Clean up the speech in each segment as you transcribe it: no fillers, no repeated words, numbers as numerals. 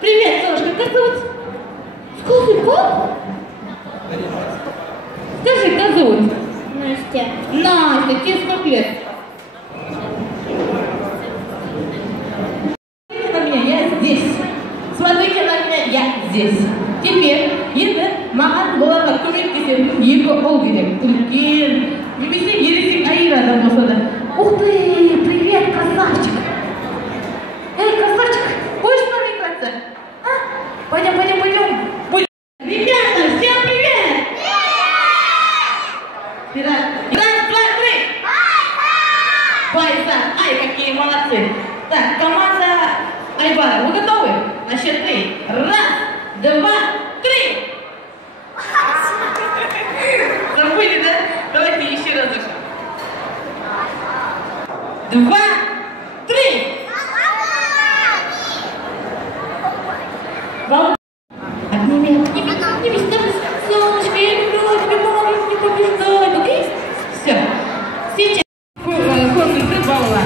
Привет, солнышко, как зовут? Вкусный кот? Скажи, как зовут? Настя. Настя, тебе сколько лет? Смотрите на меня, я здесь. Смотрите на меня, я здесь. Теперь, если маған боларға көмектесем, екі қол керек. Үлкен. Немесе ересек әйел адам болса да. Ух ты, привет, красавчик. Эй, красавчик, хочешь с нами играться? А? Пойдем. Ребята, всем привет! Раз, два, три! Байза! Ай, какие молодцы! Так, команда Айбара, вы готовы? На счет три. Раз, два, три! Забыли, да? Давайте еще разочек. Два, три! Обними, солнышко, я люблю тебя, помоги мне побеждать, окей? Все. Сейчас корпус прибавила.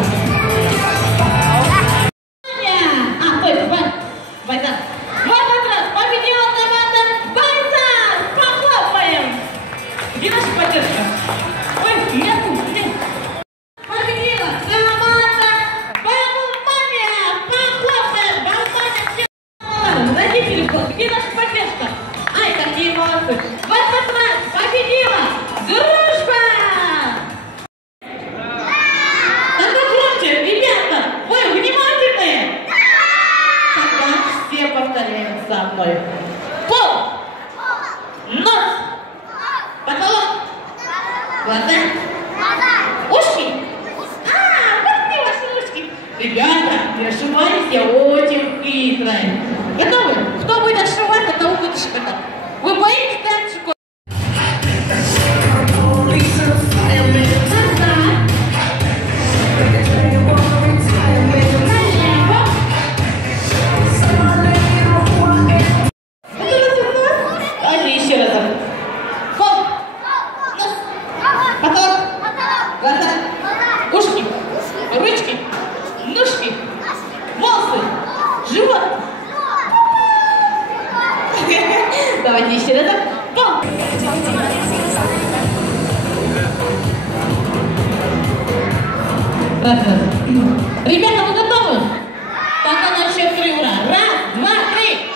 Байза. В этот раз победила команда Байза! Похлопаем! Где наша поддержка? Ой, нет. Победила команда Бабл-Мания! Похлопаем! Бабл-Мания! Дайте телефон. Где наша поддержка? молодцы. В этот раз победила дружба! Тогда громче, ребята, вы внимательные? Тогда все повторяем за мной. Пол, нос, потолок, глаза, ушки. Вот где ваши ушки. Ребята, не ошибайтесь, я очень хитрая. Готовы? Кто будет ошибаться, того будет шоколад. Вы боитесь дать шоколад? Давайте еще раз. Пол, нос, потолок, глаза, ушки, ручки, ножки, волосы, живот. Давайте еще раз. Пол. Ребята, вы готовы? Пока на счет 3, ура. Раз, два, три.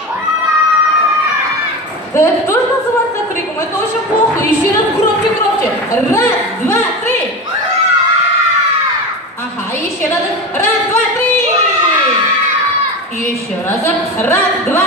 Да это тоже называется криком? Это очень плохо. Еще раз громче, громче. Раз, два, три. Ага, еще раз. Раз, два, три. Еще раз. Раз, два,